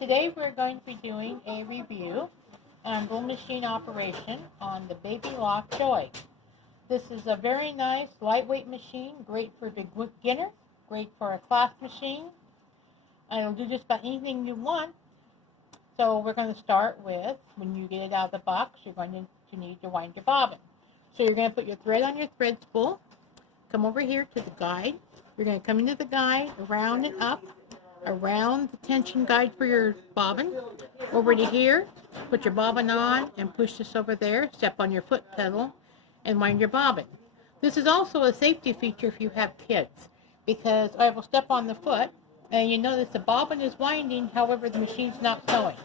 Today we're going to be doing a review on blow machine operation on the Baby Loft Joy. This is a very nice lightweight machine, great for beginner, great for a class machine. It'll do just about anything you want. So we're going to start with, when you get it out of the box, you're going to need to wind your bobbin. So you're going to put your thread on your thread spool, come over here to the guide. You're going to come into the guide, around and up, around the tension guide for your bobbin, over to here, put your bobbin on and push this over there, step on your foot pedal and wind your bobbin. This is also a safety feature if you have kids, because I will step on the foot and you notice the bobbin is winding, however the machine's not sewing.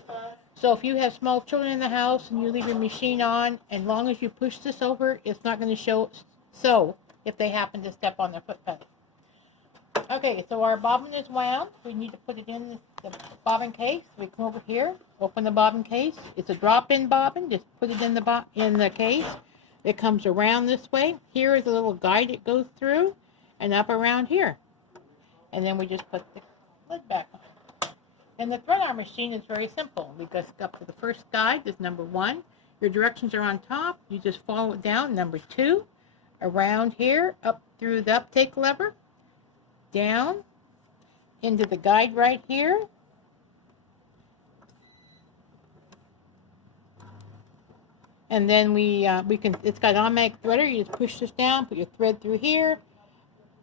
So if you have small children in the house and you leave your machine on, as long as you push this over, it's not going to sew if they happen to step on their foot pedal. Okay, so our bobbin is wound. We need to put it in the bobbin case. We come over here, open the bobbin case. It's a drop-in bobbin. Just put it in the case. It comes around this way. Here is a little guide it goes through, and up around here. And then we just put the lid back on. And the thread arm machine is very simple. We just go up to the first guide. This is number 1. Your directions are on top. You just follow it down. Number 2, around here, up through the uptake lever, down into the guide right here, and then it's got an automatic threader. You just push this down, put your thread through here,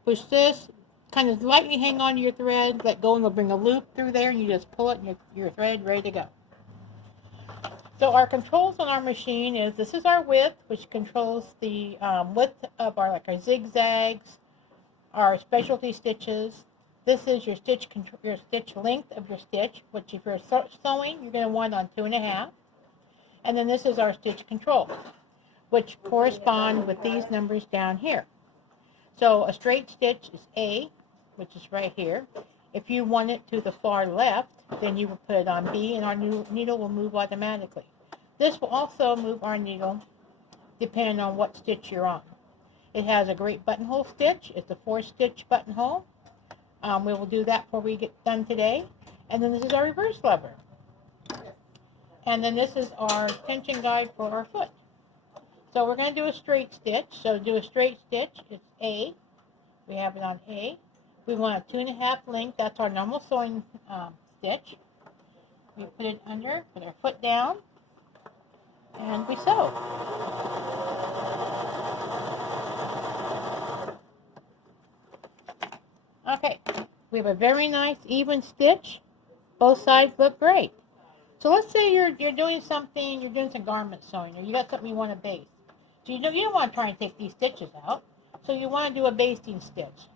push this, kind of lightly hang on to your thread, let go, and it'll bring a loop through there, and you just pull it and your thread ready to go. So our controls on our machine is, this is our width, which controls the width of our zigzags, our specialty stitches. This is your stitch length of your stitch, which if you're sewing, you're going to want on 2.5. And then this is our stitch control, which correspond with these numbers down here. So a straight stitch is A, which is right here. If you want it to the far left, then you will put it on B, and our needle will move automatically. This will also move our needle depending on what stitch you're on. It has a great buttonhole stitch. It's a 4-stitch buttonhole. We will do that before we get done today. And then this is our reverse lever. And then this is our tension guide for our foot. So we're going to do a straight stitch. So to do a straight stitch, it's A. We have it on A. We want a 2.5 length. That's our normal sewing stitch. We put it under, put our foot down, and we sew. Okay, we have a very nice even stitch. Both sides look great. So let's say you're doing some garment sewing, or you got something you want to baste. So you don't want to try and take these stitches out. So you want to do a basting stitch.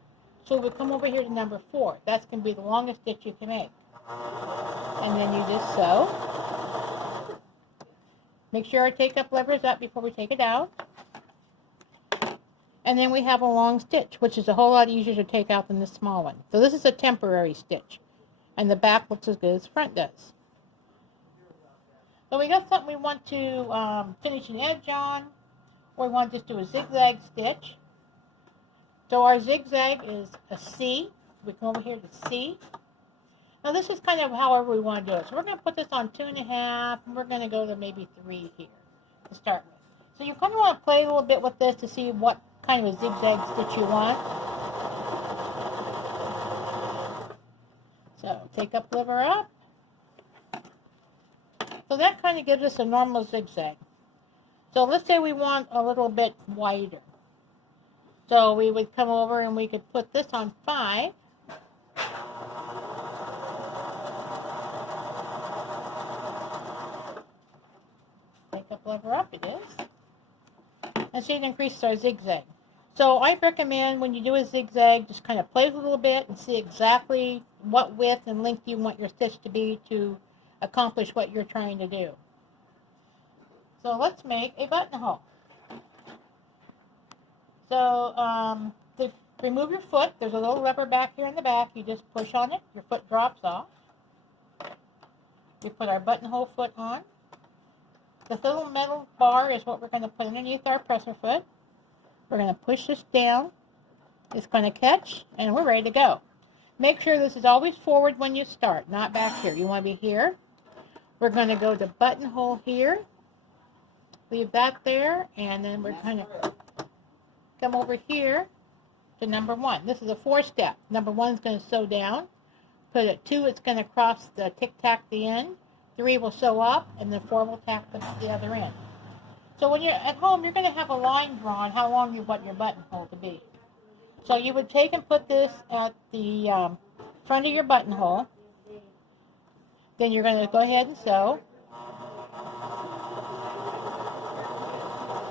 So we'll come over here to number 4. That's going to be the longest stitch you can make. And then you just sew. Make sure our take-up lever is up before we take it out. And then we have a long stitch, which is a whole lot easier to take out than this small one. So this is a temporary stitch. And the back looks as good as the front does. So we got something we want to finish an edge on, or we want to just do a zigzag stitch. So our zigzag is a C. We come over here to C. Now this is kind of however we want to do it. So we're going to put this on 2.5, and we're going to go to maybe 3 here to start with. So you kind of want to play a little bit with this to see what kind of a zigzag stitch you want. So take up lever up. So that kind of gives us a normal zigzag. So let's say we want a little bit wider. So we would come over and we could put this on 5. Take up lever up, it is. And see, it increases our zigzag. So I recommend when you do a zigzag, just kind of play with it a little bit and see exactly what width and length you want your stitch to be to accomplish what you're trying to do. So let's make a buttonhole. So to remove your foot, there's a little lever back here in the back. You just push on it, your foot drops off. We put our buttonhole foot on. The little metal bar is what we're going to put underneath our presser foot. We're going to push this down. It's going to catch, and we're ready to go. Make sure this is always forward when you start, not back here. You want to be here. We're going to go to buttonhole here. Leave that there, and then we're going to come over here to number 1. This is a 4-step. Number 1 is going to sew down. Put it 2, it's going to cross the tic-tac the end. 3 will sew up, and then 4 will tack the other end. So when you're at home, you're going to have a line drawn how long you want your buttonhole to be. So you would take and put this at the front of your buttonhole. Then you're going to go ahead and sew.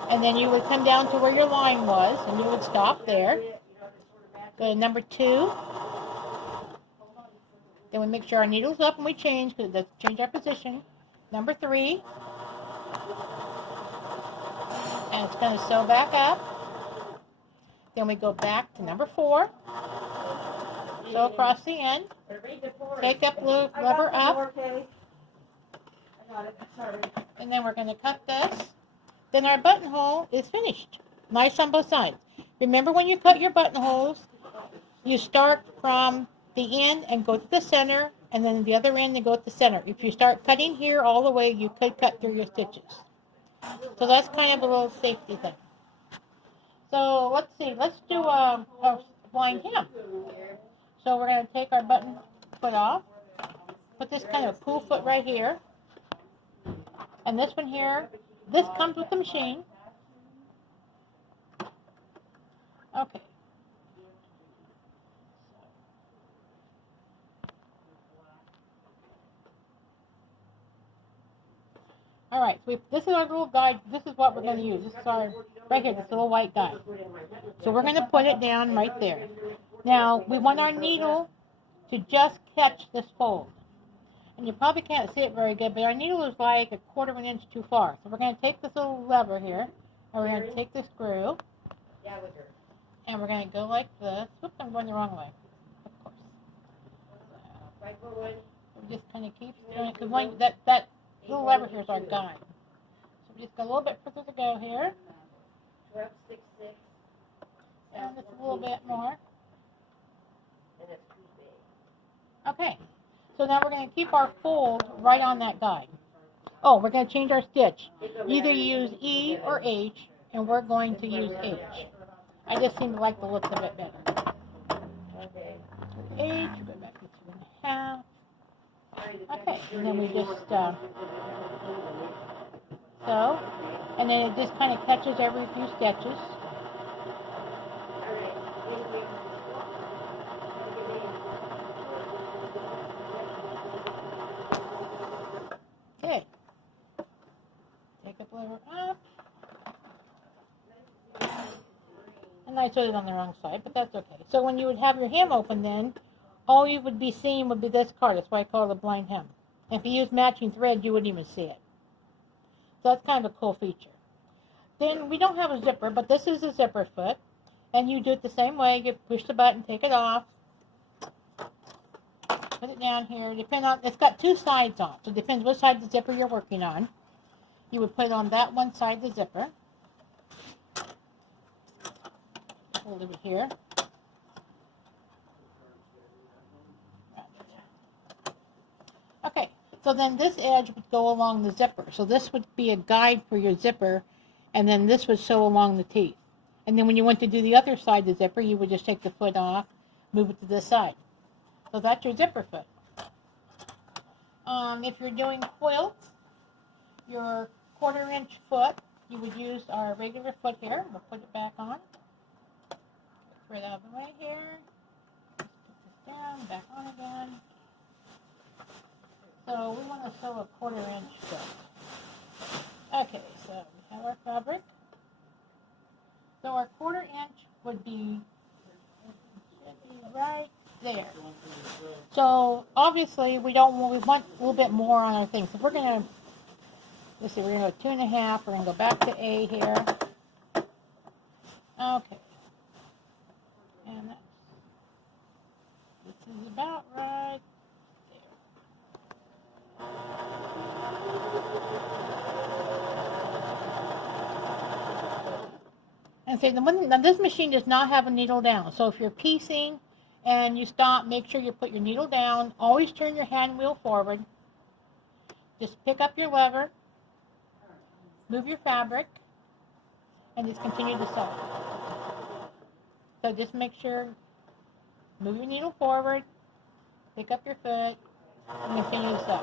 And then you would come down to where your line was, and you would stop there. Go to number 2. Then we make sure our needle's up and we change, because let's change our position. Number 3. And it's going to sew back up. Then we go back to number 4. Sew across the end. Take that blue lever up. And then we're going to cut this. Then our buttonhole is finished. Nice on both sides. Remember, when you cut your buttonholes, you start from the end and go to the center, and then the other end and go to the center. If you start cutting here all the way, you could cut through your stitches. So that's kind of a little safety thing. So let's see, let's do a blind hem. So we're going to take our button foot off, put this kind of pool foot right here, and this one here, this comes with the machine. Okay. All right, so this is our little guide. This is what we're going to use. This is our, right here, this little white guide. So we're going to put it down right there. Now, we want our needle to just catch this fold. And you probably can't see it very good, but our needle is like 1/4 of an inch too far. So we're going to take this little lever here, and we're going to take this screw, and we're going to go like this. Whoops, I'm going the wrong way, of course. We just kind of keep doing it, because that little lever here is our guide. So we just got a little bit further to go here. And just a little bit more. Okay. So now we're going to keep our fold right on that guide. Oh, we're going to change our stitch. Either use E or H, and we're going to use H. I just seem to like the looks of it better. H, go back to 2.5. Okay, and then we just sew, and then it just kind of catches every few stitches. Okay, take a lever up, and I sewed it on the wrong side, but that's okay. So when you would have your hem open, then all you would be seeing would be this card. That's why I call it a blind hem. And if you use matching thread, you wouldn't even see it. So that's kind of a cool feature. Then we don't have a zipper, but this is a zipper foot. And you do it the same way. You push the button, take it off, put it down here. It's got 2 sides on, so it depends what side of the zipper you're working on. You would put it on that one side of the zipper. Hold it here. Okay, so then this edge would go along the zipper. So this would be a guide for your zipper, and then this would sew along the teeth. And then when you went to do the other side of the zipper, you would just take the foot off, move it to this side. So that's your zipper foot. If you're doing quilts, your 1/4 inch foot, you would use our regular foot here. We'll put it back on. Put it out of the way here. Put this down, back on again. So we want to sew a 1/4 inch foot. Okay, so we have our fabric. So our 1/4 inch would be right there. So obviously we want a little bit more on our thing. So we're gonna, let's see, we're gonna go 2.5. We're gonna go back to A here. Okay. And this is about right. And say now this machine does not have a needle down. So if you're piecing and you stop. Make sure you put your needle down. Always turn your hand wheel forward. Just pick up your lever, move your fabric, and just continue to sew. So just make sure, move your needle forward, pick up your foot, and continue to sew.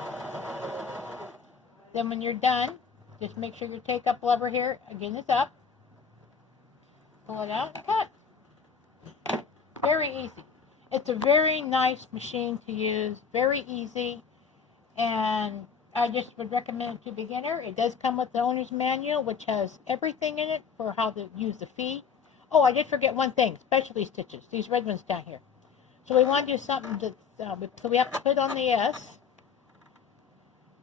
Then when you're done, just make sure your take-up lever here, again, is up. Pull it out and cut. Very easy. It's a very nice machine to use, very easy, and I just would recommend it to a beginner. It does come with the owner's manual, which has everything in it for how to use the feet. Oh, I did forget one thing, specialty stitches, these red ones down here. So we want to do something that, so we have to put on the S.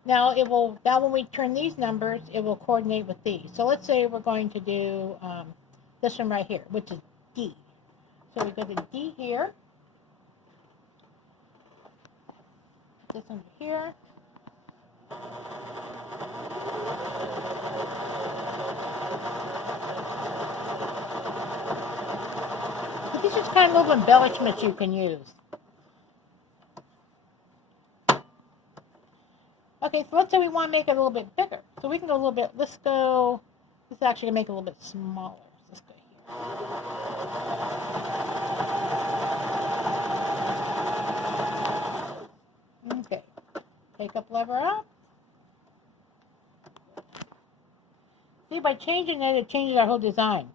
Now when we turn these numbers, it will coordinate with these. So let's say we're going to do this one right here, which is D. So we go to D here. This one here. But these are just kind of little embellishments you can use. Okay, so let's say we want to make it a little bit bigger. So we can go a little bit, this is actually going to make it a little bit smaller. Let's go here. Okay, take up lever up. See, by changing it, it changes our whole design.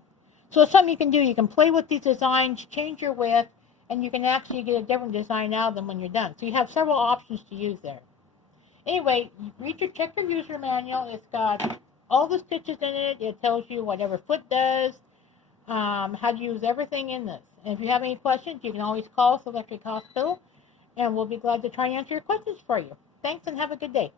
So it's something you can do. You can play with these designs, change your width, and you can actually get a different design out of them when you're done. So you have several options to use there. Anyway, check your user manual. It's got all the stitches in it. It tells you whatever foot does, how to use everything in this. And if you have any questions, you can always call us, Electric Hospital, and we'll be glad to try and answer your questions for you. Thanks and have a good day.